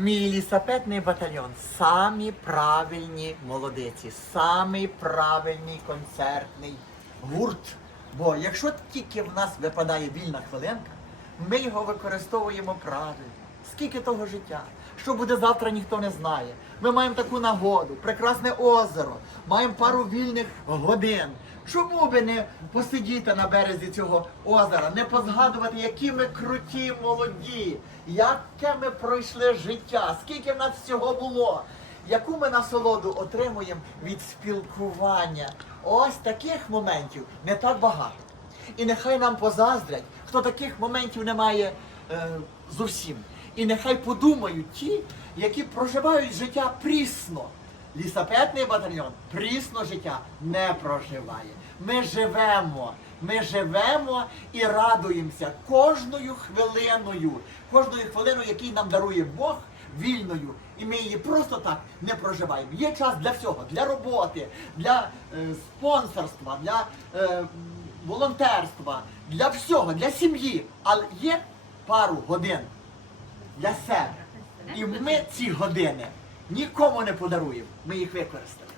Мій лісапетний батальйон самі правильні молодиці, самий правильний концертний гурт. Бо якщо тільки в нас випадає вільна хвилинка, ми його використовуємо правильно. Скільки того життя? Що буде завтра, ніхто не знає. Ми маємо таку нагоду, прекрасне озеро, маємо пару вільних годин. Чому би не посидіти на березі цього озера, не позгадувати, які ми круті, молоді, яке ми пройшли життя, скільки в нас всього було, яку ми насолоду отримуємо від спілкування. Ось таких моментів не так багато. І нехай нам позаздрять, хто таких моментів не має е, зовсім. І нехай подумають ті, які проживають життя прісно. Лісапетний батальйон прісно життя не проживає. Ми живемо, ми живемо і радуємося кожною хвилиною, кожною хвилиною, який нам дарує Бог вільною. І ми її просто так не проживаємо. Є час для всього, для роботи, для е, спонсорства, для е, волонтерства, для всього, для сім'ї. Але є пару годин для себе. І ми ці години нікому не подаруємо. Ми їх використаємо.